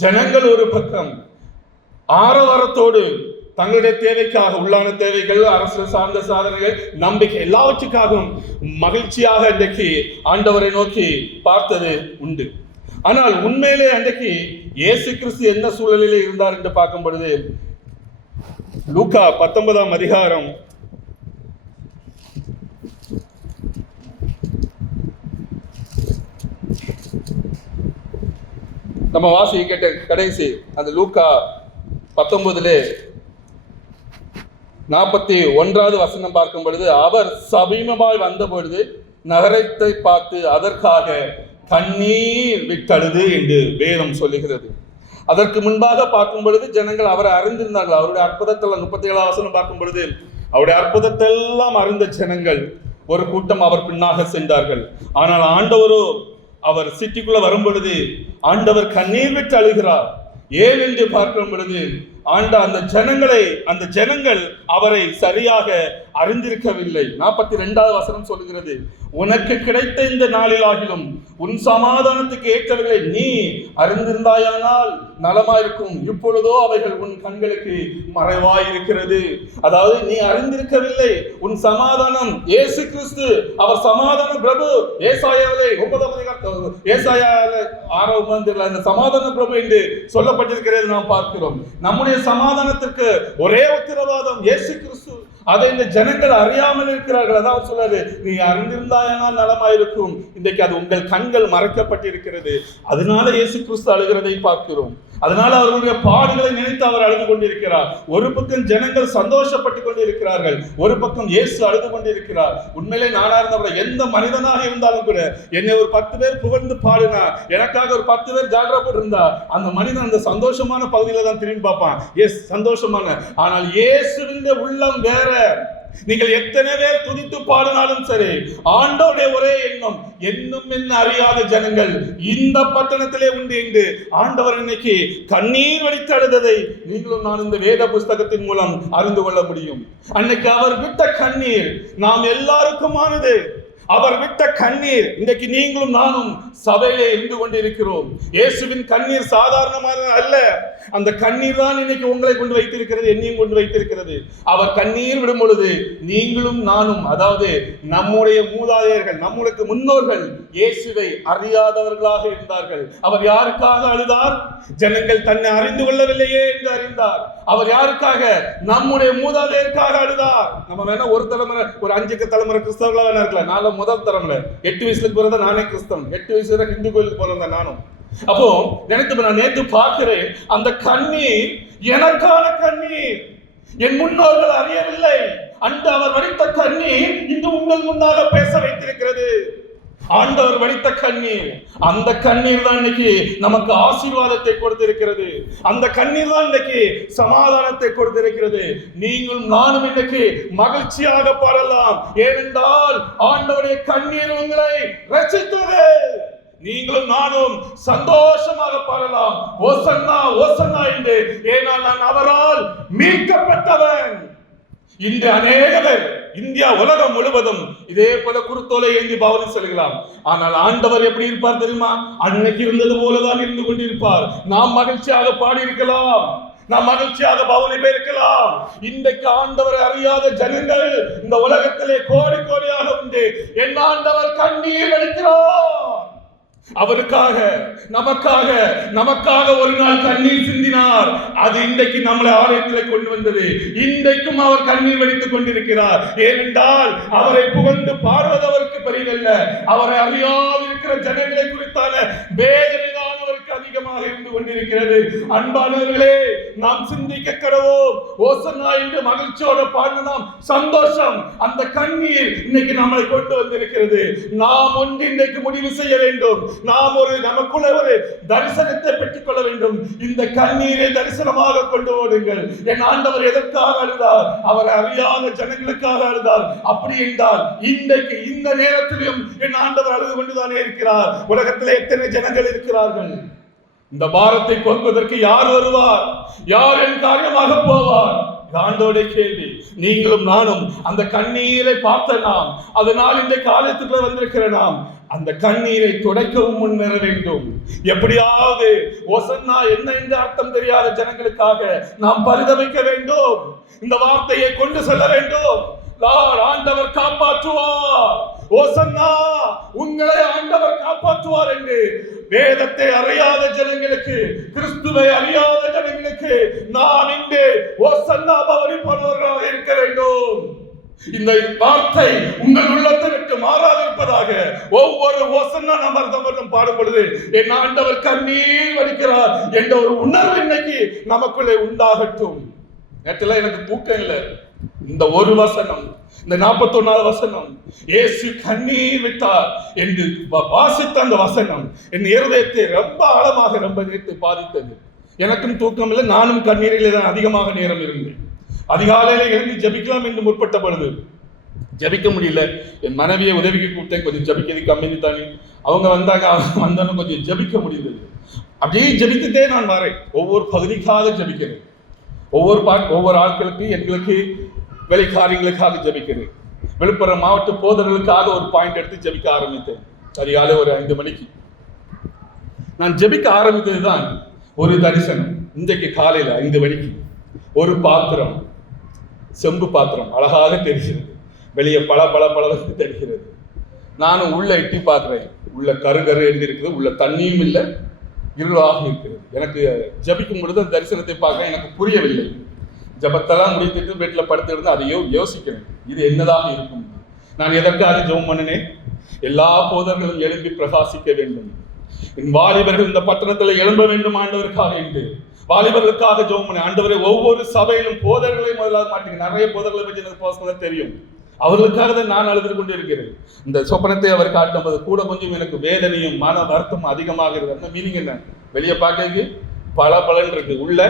ஜனங்கள் ஒரு பக்கம் ஆரவாரத்தோடு தங்களுடைய தேவைக்காக, உள்ளான தேவைகள், அரசு சார்ந்த சாதனைகள், நம்பிக்கை எல்லாவற்றுக்காகவும் மகிழ்ச்சியாக இன்றைக்கு ஆண்டவரை நோக்கி பார்த்தது உண்டு. ஆனால் உண்மையிலே அன்றைக்கு இயேசு கிறிஸ்து என்ன சூழலிலே இருந்தார் என்று பார்க்கும் பொழுது, லூக்கா 19ஆம் அதிகாரம் நம்ம வாசி கேட்ட கடைசி அந்த லூக்கா 19 41வது வசனம் பார்க்கும் பொழுது, அவர் சமீபமாய் வந்த பொழுது நகரத்தை பார்த்து அதற்காக கண்ணீர் விட்டழுது என்று வேதம் சொல்லுகிறது. அதற்கு முன்பாக பார்க்கும் பொழுது ஜனங்கள் அவரை அறிந்திருந்தார்கள். அவருடைய அற்புதத்தில் 37ஆம் வசனம் பார்க்கும் பொழுது, அவருடைய அற்புதத்தை எல்லாம் அறிந்த ஜனங்கள் ஒரு கூட்டம் அவர் பின்னாக சென்றார்கள். ஆனால் ஆண்டவரோ அவர் சிட்டிக்குள்ள வரும் பொழுது ஆண்டவர் கண்ணீர் விட்டு அழுகிறார். ஏன் என்று பார்க்கும் பொழுது அந்த ஜனங்கள் அவரை சரியாக அறிந்திருக்கவில்லை. 42வது வசனம் சொல்லுகிறது, உனக்கு கிடைத்த இந்த நாளிலாகிலும் உன் சமாதானத்துக்கு ஏற்றவர்களை நீ அறிந்திருந்தாயானால் நலமாயிருக்கும், இப்பொழுதோ அவைகள் உன் கண்களுக்கு மறைவாயிருக்கிறது. அதாவது நீ அறிந்திருக்கவில்லை, உன் சமாதானம் இயேசு கிறிஸ்து அவர் சமாதான பிரபு. ஏசாயாவிலே 6 அந்த சமாதான பிரபு என்று சொல்லப்பட்டிருக்கிறது நாம் பார்க்கிறோம். நம்முடைய சமாதானத்திற்கு ஒரே உத்தரவாதம் இயேசு கிறிஸ்து. அதை இந்த ஜனங்கள் அறியாமல் இருக்கிறார்கள். அதாவது சொல்றாரு, நீ அறிந்திருந்தாயானால் நலமாயிருக்கும், இன்றைக்கு அது உங்கள் கண்கள் மறைக்கப்பட்டிருக்கிறது. அதனால இயேசு கிறிஸ்து அழுகிறதை பார்க்கிறோம். அதனால அவர்களுடைய பாடுகளை நினைத்து அவர் அழுது கொண்டிருக்கிறார். ஒரு பக்கம் ஜனங்கள் சந்தோஷப்பட்டு கொண்டிருக்கிறார்கள், ஒரு பக்கம் இயேசு அழுது கொண்டிருக்கிறார். உண்மையிலே நானா இருந்தவரை எந்த மனிதனாக இருந்தாலும் கூட என்னை ஒரு 10 பேர் புகழ்ந்து பாடினா, எனக்காக ஒரு 10 பேர் ஜால்ரா போட்டு இருந்தா, அந்த மனிதன் அந்த சந்தோஷமான பகுதியில தான் திரும்பி பார்ப்பான். எஸ், சந்தோஷமான. ஆனால் இயேசுவின் உள்ளம் வேற. நீங்கள் எத்தனை பேர் துதித்து பாடினாலும் சரி, ஆண்டவருடைய ஒரே எண்ணம், என்னும் என்ன அறியாத ஜனங்கள் இந்த பட்டணத்திலே உண்டு என்று ஆண்டவர் இன்னைக்கு கண்ணீர் வடித்து அழுததை நீங்களும் நான் இந்த வேத புஸ்தகத்தின் மூலம் அறிந்து கொள்ள முடியும். அன்னைக்கு அவர் விட்ட கண்ணீர் நாம் எல்லாருக்குமானது. அவர் விட்ட கண்ணீர் இன்றைக்கு நீங்களும் நானும் சபையிலே இருந்து கொண்டிருக்கிறோம். இயேசுவின் கண்ணீர் சாதாரணமான அல்ல. அந்த கண்ணீர் தான் இன்னைக்கு உங்களை கொண்டு வைத்திருக்கிறது, என்னையும் கொண்டு வைத்திருக்கிறது. அவர் கண்ணீர் விடும் பொழுது நீங்களும் நானும், அதாவது நம்முடைய மூதாதையர்கள், நம்மளுக்கு முன்னோர்கள் இயேசுவை அறியாதவர்களாக இருந்தார்கள். அவர் யாருக்காக அழுதார்? ஜனங்கள் தன்னை அறிந்து கொள்ளவில்லையே என்று அறிந்தார். அவர் யாருக்காக? நம்முடைய மூதாதையருக்காக அழுதார். நம்ம வேணா ஒரு தலைமுறை, ஒரு 5 தலைமுறை கிறிஸ்தவர்களா வேணா இருக்கலாம். நான் முதல் தலைமுறை 8 வயசுக்கு பிறந்த நானே கிறிஸ்தவன், 8 வயசுல ஹிந்து கோயிலுக்கு பிறந்த நானும். அப்போ நினைத்து நான் நேற்று பார்க்கிறேன், அந்த கண்ணீர் எனக்கான கண்ணீர். என் முன்னோர்கள் அறியவில்லை, அந்த அவர் வடித்த கண்ணீர் இன்று உங்கள் முன்னாக பேச வைத்திருக்கிறது. ஆண்டவர் வடித்த கண்ணீர், அந்த கண்ணீர் தான் இன்னைக்கு நமக்கு ஆசீர்வாதத்தை கொடுத்திருக்கிறது. அந்த கண்ணீர் தான் இன்னைக்கு சமாதானத்தை கொடுத்திருக்கிறது. நீங்களும் நானும் இன்னைக்கு மகிழ்ச்சியாக பாடலாம். ஏனென்றால் ஆண்டவருடைய கண்ணீர் உங்களை ரட்சித்தது. நீங்களும் நானும் சந்தோஷமாக பாடலாம், ஓசன்னா ஓசன்னா என்று. ஏனால் நான் அவரால் மீட்கப்பட்டவன். இன்று அநேகர் இந்தியா, உலகம் முழுவதும் இதே போல குருத்தோலை ஏந்தி பவனி செல்கலாம். ஆனால் ஆண்டவர் எப்படி இருப்பார் தெரியுமா? அன்னைக்கு இருந்தது போலதான் இருந்து கொண்டிருப்பார். நாம் மகிழ்ச்சியாக பாடியிருக்கலாம், நாம் மகிழ்ச்சியாக பவனி போயிருக்கலாம். இன்றைக்கு ஆண்டவரை அறியாத ஜனங்கள் இந்த உலகத்திலே கோடி கோடியாக உண்டு. என் ஆண்டவர் கண்ணீர் வடிக்கிறார். அவருக்காக, நமக்காக ஒரு நாள் கண்ணீர் சிந்தினார். அது இன்றைக்கு நம்மளை ஆலயத்தில் கொண்டு வந்தது. இன்றைக்கும் அவர் கண்ணீர் வடித்துக் கொண்டிருக்கிறார். ஏனென்றால் அவரை புகழ்ந்து பாடுவது அவருக்கு பெரியதல்ல, அவரை அறியாதிருக்கிற ஜனங்களை குறித்தான வேதனைதான் அவருக்கு அதிகமாக இருந்து கொண்டிருக்கிறது. அன்பானவர்களே, நாம் சிந்திக்க கடவோம். ஓசன்னா என்று மகிழ்ச்சியோட பாடினோம், சந்தோஷம். அந்த கண்ணீர் இன்னைக்கு நம்மளை கொண்டு வந்திருக்கிறது. நாம் ஒன்று இன்றைக்கு முடிவு செய்ய வேண்டும். நாம் நமக்குள்ள ஒரு தரிசனத்தை பெற்றுக் கொள்ள வேண்டும். இந்த கண்ணீரை தரிசனமாக கொண்டு ஓடுங்கள். என் ஆண்டவர் எதற்காக அழுதார்? அவர் அறியாத ஜனங்களுக்காக அழுதார். அப்படி என்றால் இன்றைக்கு இந்த நேரத்திலும் என் ஆண்டவர் அழுது கொண்டுதானே இருக்கிறார். உலகத்தில் எத்தனை ஜனங்கள் இருக்கிறார்கள்? இந்த பாரத்தை கொள்வதற்கு யார் வருவார்? யார் என் காரியமாக போவார்? ஆண்டோட கேள்வி. நீங்களும் நானும் அந்த கண்ணீரை பார்த்த நாம், அதனால் இந்த காலத்துக்குள்ள வந்திருக்கிற நாம் அந்த கண்ணீரை துடைக்கவும் முன் வர வேண்டும். எப்படியாவது ஓசன்னா என்ன என்று அர்த்தம் தெரியாத ஜனங்களுக்காக நாம் பரிதவிக்க வேண்டும். இந்த வார்த்தையை கொண்டு செல்ல வேண்டும். ஆண்டவர் காப்பாற்றுவார். ஓசன்னா உங்களை ஆண்டவர் காப்பாற்றுவார் என்று வேதத்தை அறியாத ஜனங்களுக்கு, கிறிஸ்துவை அறியாத ஜனங்களுக்கு நாம் இன்று ஓசன்னா பவனி போனவர்களாக இருக்க வேண்டும். இந்த வார்த்தை உங்கள் உள்ளத்தை விட்டு மாறாதிருப்பதாக. ஒவ்வொரு ஓசன்னா நம்ம பாடும் பொழுது என் ஆண்டவர் கண்ணீர் வடிக்கிறார் என்ற ஒரு உணர்வு இன்னைக்கு நமக்குள்ளே உண்டாகட்டும். நேற்றுல எனக்கு தூக்கம் இல்லை. இந்த ஒரு வசனம், இந்த 41வது வசனம், இயேசு கண்ணீர் விட்டார் என்று வாசித்த அந்த வசனம் என் இருதயத்தை ரொம்ப ஆழமாக ரொம்ப நேர்த்து பாதித்தது. எனக்கும் தூக்கம் இல்லை. நானும் கண்ணீரிலே தான் அதிகமாக நேரம் இருந்தேன். அதிகாலையில எழுந்து ஜபிக்கலாம் என்று முற்பட்ட பொழுது ஜபிக்க முடியல. என் மனைவியை உதவிக்கு கூப்பிட்டேன். கொஞ்சம் ஜபிக்கிறது கம்மி தானே. அவங்க வந்தாங்க. வந்தாலும் கொஞ்சம் ஜபிக்க முடிந்தது. அப்படியே ஜபித்துட்டே நான் வரேன். ஒவ்வொரு பகுதிக்காக ஜபிக்கிறேன். ஒவ்வொரு ஆட்களுக்கு, எங்களுக்கு வெளிக்காரியங்களுக்காக ஜபிக்கிறேன். விழுப்புரம் மாவட்ட போதர்களுக்காக ஒரு பாயிண்ட் எடுத்து ஜபிக்க ஆரம்பித்தேன். அதிகாலை ஒரு 5 மணிக்கு நான் ஜபிக்க ஆரம்பித்ததுதான் ஒரு தரிசனம். இன்றைக்கு காலையில் 5 மணிக்கு ஒரு பாத்திரம், செம்பு பாத்திரம் அழகாக தெரிகிறது. வெளியே பல தெரிகிறது. நானும் உள்ள எட்டி பார்க்கிறேன். உள்ள கரு என்று இருக்குது. உள்ள தண்ணியும் இல்லை, இருளாக இருக்கிறது. எனக்கு ஜபிக்கும் பொழுது அந்த தரிசனத்தை பார்க்க எனக்கு புரியவில்லை. ஜபத்தெல்லாம் முடித்துட்டு வீட்டில் படுத்துருந்து அதையோ யோசிக்கிறேன், இது என்னதாக இருக்கும். நான் எதற்காக ஜெபம் பண்ணினேன்? எல்லா போதர்களும் எழும்பி பிரகாசிக்க வேண்டும். என் வாலிபர்கள் இந்த பட்டணத்தில் எழும்ப வேண்டும் ஆண்டவருக்காக என்று வாலிபர்களுக்காக ஜெபம் பண்ணேன். ஆண்டவரை ஒவ்வொரு சபையிலும் போதர்களை முதலாக மாட்டீங்க. நிறைய போதர்களை பற்றி எனக்கு பர்சனலாக தெரியும். அவர்களுக்காக தான் நான் அழுது கொண்டு இருக்கிறேன். இந்த சொப்பனத்தை அவர் காட்டும்போது கூட கொஞ்சம் எனக்கு வேதனையும் மன வருத்தம் அதிகமாக இருக்கு. அந்த மீனிங் என்ன? வெளியே பார்க்க பல இருக்கு, உள்ள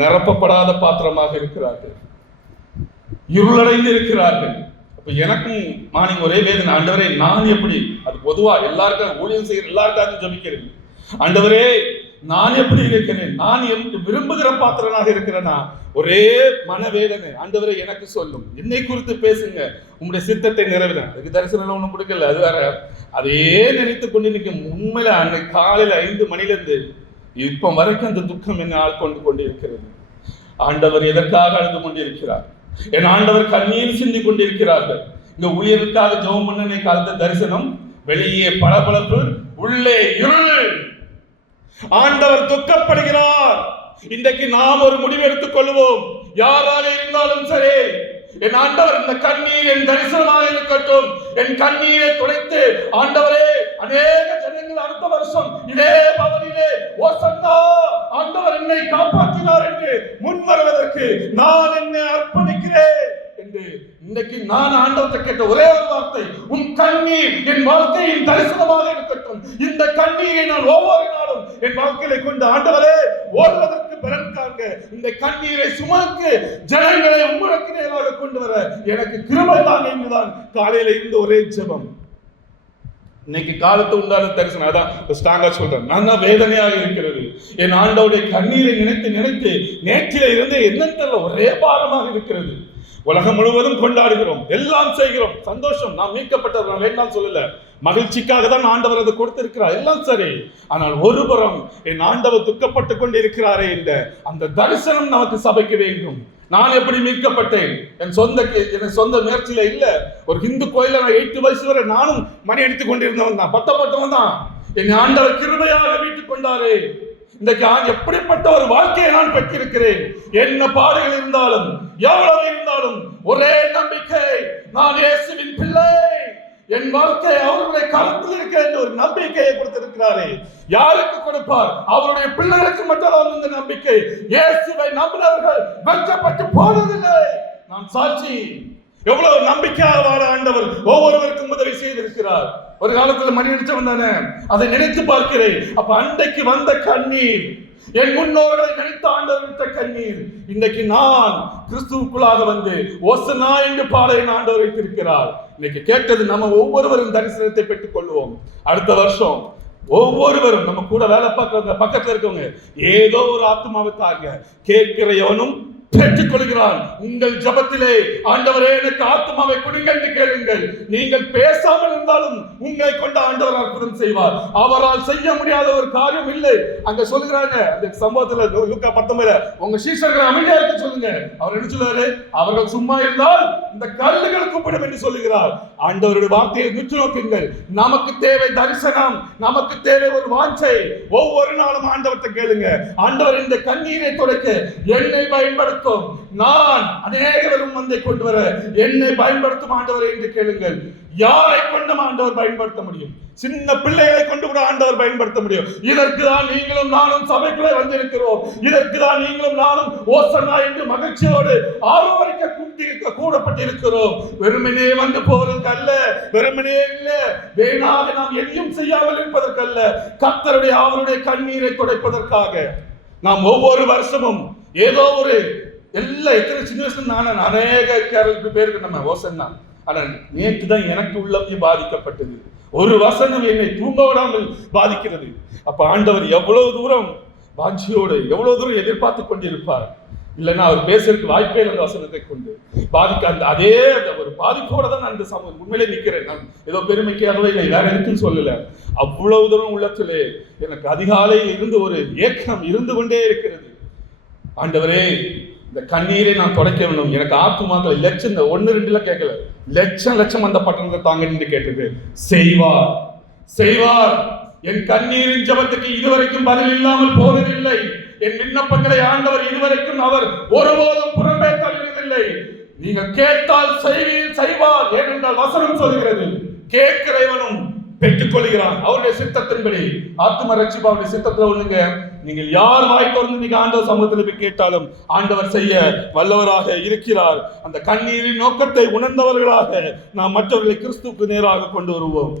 நிரப்பப்படாத பாத்திரமாக இருக்கிறார்கள், இருளடைந்து இருக்கிறார்கள். அப்ப எனக்கும் மார்னிங் ஒரே வேதனை. ஆண்டவரே நான் எப்படி, அது பொதுவா எல்லாருக்கும் ஊழியம் செய்கிற எல்லாருக்காக ஜபிக்கிறேன். ஆண்டவரே நான் எப்படி இருக்கிறேன்? நான் விரும்புகிற பாத்திரனாக இருக்கிறேனா? ஒரே மனவேதனை. ஆண்டவரே எனக்கு சொல்லும், என்னை குறித்து பேசுங்க, உங்களுடைய சித்தத்தை நிறைவேற. அதுக்கு தரிசனம் ஒன்றும் கொடுக்கல, அது வேற. அதையே நினைத்து கொண்டு நிற்கும். உண்மையில அன்னைக்கு காலையில 5 மணிலிருந்து இப்ப வரைக்கும் அந்த துக்கம் என்ன ஆட்கொண்டு கொண்டிருக்கிறது. ஆண்டவர் எதற்காக அழுது கொண்டிருக்கிறார்? என் ஆண்டவர் கண்ணீர் சிந்தி கொண்டிருக்கிறார்கள். இந்த ஊழியருக்காக ஜெபம் பண்ண காலத்த தரிசனம், வெளியே பளபளப்பு, உள்ளே இருள். ஆண்டவர் துக்கப்படுகிறார். இன்றைக்கு நாம் ஒரு முடிவு எடுத்துக் கொள்வோம். யாராக இருந்தாலும் சரி, என் ஆண்டவர் இந்த கண்ணீர் என் தரிசனமாக இருக்கட்டும். என் கண்ணீரை துடைத்து ஆண்டவரே அநேக ஜனங்கள் அடுத்த வருஷம் இதே பவனிலே ஓசன்னா ஆண்டவர் என்னை காப்பாற்றினார் என்று முன் வருவதற்கு நான் என்னை அர்ப்பணிக்கிறேன் என்று இன்னைக்கு நான் ஆண்டவத்தை கேட்ட ஒரே ஒரு வார்த்தை, உன் கண்ணீர் என் வாழ்க்கையின் தரிசனமாக இருக்கட்டும். இந்த கண்ணீரை நான் ஒவ்வொரு நாளும் என் வாழ்க்கையில கொண்டு ஆண்டவரே ஓடுவதற்கு பலன்காங்க. இந்த கண்ணீரை சுமக்கு ஜனங்களை உங்களுக்கு நேராக கொண்டு வர எனக்கு கிருபை தான் என்றுதான் காலையில இருந்த ஒரே ஜெபம். இன்னைக்கு காலத்து உண்டான தரிசனம் அதான் ஸ்ட்ராங்கா சொல்றேன். நான் தான் வேதனையாக இருக்கிறது. என் ஆண்டவருடைய கண்ணீரை நினைத்து நினைத்து நேற்றில இருந்து என்னென்ன ஒரே பாரமாக இருக்கிறது. உலகம் முழுவதும் கொண்டாடுகிறோம், எல்லாம் செய்கிறோம், சந்தோஷம். நாம் மீட்கப்பட்டவர், நான் வேண்டாம் சொல்லல, மகிழ்ச்சிக்காக தான் ஆண்டவர் அதை கொடுத்திருக்கிறார், எல்லாம் சரி. ஆனால் ஒருபுறம் என் ஆண்டவர் துக்கப்பட்டு கொண்டு இருக்கிறாரே என்ற அந்த தரிசனம் நமக்கு சபைக்கு வேண்டும். நான் எப்படி மீட்கப்பட்டேன்? என் சொந்த முயற்சியில இல்ல. ஒரு இந்து கோயில நான் 8 வயசு வரை நானும் மணி அடித்துக் கொண்டிருந்தவன் தான், பட்டப்பட்டவன் தான். என் ஆண்டவர் கிருபையாக மீட்டுக் கொண்டாரே. இன்றைக்கு எப்படிப்பட்ட ஒரு வாழ்க்கையை நான் பெற்றிருக்கிறேன். என்ன பாடுகள் இருந்தாலும் எவ்வளவு இருந்தாலும் ஒரே நம்பிக்கை, நான் இயேசுவின் பிள்ளை. என் வாழ்க்கை அவருடைய கருத்தில் இருக்க ஒரு நம்பிக்கையை கொடுத்திருக்கிறாரே. யாருக்கு கொடுப்பார்? அவருடைய பிள்ளைகளுக்கு மட்டும் இந்த நம்பிக்கை. இயேசுவை நம்பினவர்கள் வெட்கப்பட்டு போனதில்லை. நான் சாட்சி. எவ்வளவு நம்பிக்கையாக வாழ ஆண்டவர் ஒவ்வொருவருக்கும் உதவி செய்திருக்கிறார். ஒரு காலத்துல மணி அடிச்சவன் தானே, அதை நினைத்து பார்க்கிறேன். அப்ப அன்றைக்கு வந்த கண்ணீர், என் முன்னோர்களை நினைத்து ஆண்டவர் விட்ட கண்ணீர், இன்றைக்கு நான் கிறிஸ்துவுக்குள்ளாக வந்து ஓசனா என்று பாட என் ஆண்டவர் வைத்திருக்கிறார். இன்னைக்கு கேட்டது நம்ம ஒவ்வொருவரும் தரிசனத்தை பெற்றுக் கொள்வோம். அடுத்த வருஷம் ஒவ்வொருவரும் நம்ம கூட வேலை பார்க்கறவங்க, பக்கத்துல இருக்கவங்க, ஏதோ ஒரு ஆத்மாவுக்காக கேட்கிற எவனும் பெற்றுக் கொள்கிறான். உங்கள் ஜெபத்திலே ஆண்டவரே எனக்கு ஆத்துமாவை கொடுங்க என்று கேளுங்கள். நீங்கள் பேசாமல் இருந்தாலும் உங்களை கொண்டு ஆண்டவர் அற்புதம் செய்வார். அவரால் செய்ய முடியாத ஒரு காரியம் இல்லை. அங்க சொல்லுகிறாங்க அந்த சம்பவத்துல லூக்கா 19 உங்க சீஷர்கள் அமைதியா இருக்க சொல்லுங்க. அவர் என்ன சொல்றாரு? அவர்கள் சும்மா இருந்தால் இந்த கல்லுகள் கூப்பிடும் என்று சொல்லுகிறார். ஆண்டவருடைய வார்த்தையை உற்று நோக்குங்கள். நமக்கு தேவை தரிசனம், நமக்கு தேவை ஒரு வாஞ்சை. ஒவ்வொரு நாளும் ஆண்டவர்கிட்ட கேளுங்க. ஆண்டவர் இந்த கண்ணீரை துடைக்க என்னை பயன்படுத்தும், நான் அநேகரும் வந்து கொண்டு வர என்னை பயன்படுத்தும் ஆண்டவரை என்று கேளுங்கள். யாரை கொண்டும் ஆண்டவர் பயன்படுத்த முடியும்? சின்ன பிள்ளைகளை கொண்டு கூட ஆண்டவர் பயன்படுத்த முடியும். இதற்கு தான் நீங்களும் நானும் சபைக்குள்ளே வந்திருக்கிறோம். இதற்கு தான் நீங்களும் நானும் ஓசன்னா என்று மகிழ்ச்சியோடு ஆர்வரிக்க கூடப்பட்டிருக்கிறோம். வெறுமனே வந்து போவதற்கு அல்ல, வெறுமனே இல்ல, வேணாக நாம் எதையும் செய்யாமல் இருப்பதற்கல்ல, கர்த்தருடைய அவருடைய கண்ணீரை துடைப்பதற்காக. நாம் ஒவ்வொரு வருஷமும் ஏதோ ஒரு எத்தனை சின்ன வயசுல நான் அநேக பேருக்கு நம்ம ஓசன்னா. ஆனா நேற்று தான் எனக்கு உள்ளமே பாதிக்கப்பட்டது. ஒரு வசனம் என்னை தூங்க விடாமல் பாதிக்கிறது. அப்ப ஆண்டவர் எவ்வளவு தூரம் வாஞ்சியோடு எவ்வளவு தூரம் எதிர்பார்த்து கொண்டிருப்பார். இல்லைன்னா அவர் பேசுறதுக்கு வாய்ப்பே இல்லை. அந்த வசனத்தை கொண்டு பாதிக்க அந்த ஒரு பாதிப்போட தான் நான் இந்த சமூகம் உண்மையிலே நிற்கிறேன். நான் ஏதோ பெருமைக்காகவே இல்லை, வேற எதுக்கும் சொல்லல. அவ்வளவு தூரம் உள்ளத்திலே எனக்கு அதிகாலையில் இருந்து ஒரு ஏக்கம் இருந்து கொண்டே இருக்கிறது. ஆண்டவரே இந்த கண்ணீரை நான் தொடக்க வேண்டும். எனக்கு ஆத்துமாக்களை லட்சம், இந்த 1-2 கேட்கல, லட்சம் அந்த பட்டணத்தை தாங்க என்று கேட்டது. செய்வார் செய்வார். என் கண்ணீரின் ஜெபத்துக்கு இதுவரைக்கும் பதில் இல்லாமல் போவதில்லை. என் விண்ணப்பங்களை ஆண்டவர் இதுவரைக்கும் அவர் ஒருபோதும் புறம்பே தள்ளியதில்லை. நீங்கள் கேட்டால் செய்வார். ஏனென்றால் வசனம் சொல்கிறது, கேட்கிறவனும் பெற்றுக் கொள்கிறான் அவருடைய சித்தத்தின்படி. ஆத்தும ரட்சிப்பு அவருடைய சித்தத்துல ஒண்ணுங்க. நீங்கள் யார் வாய் திறந்து நீங்க ஆண்டவர் சமூகத்தில் போய் கேட்டாலும் ஆண்டவர் செய்ய வல்லவராக இருக்கிறார். அந்த கண்ணீரின் நோக்கத்தை உணர்ந்தவர்களாக நாம் மற்றவர்களை கிறிஸ்துவுக்கு நேராக கொண்டு வருவோம்.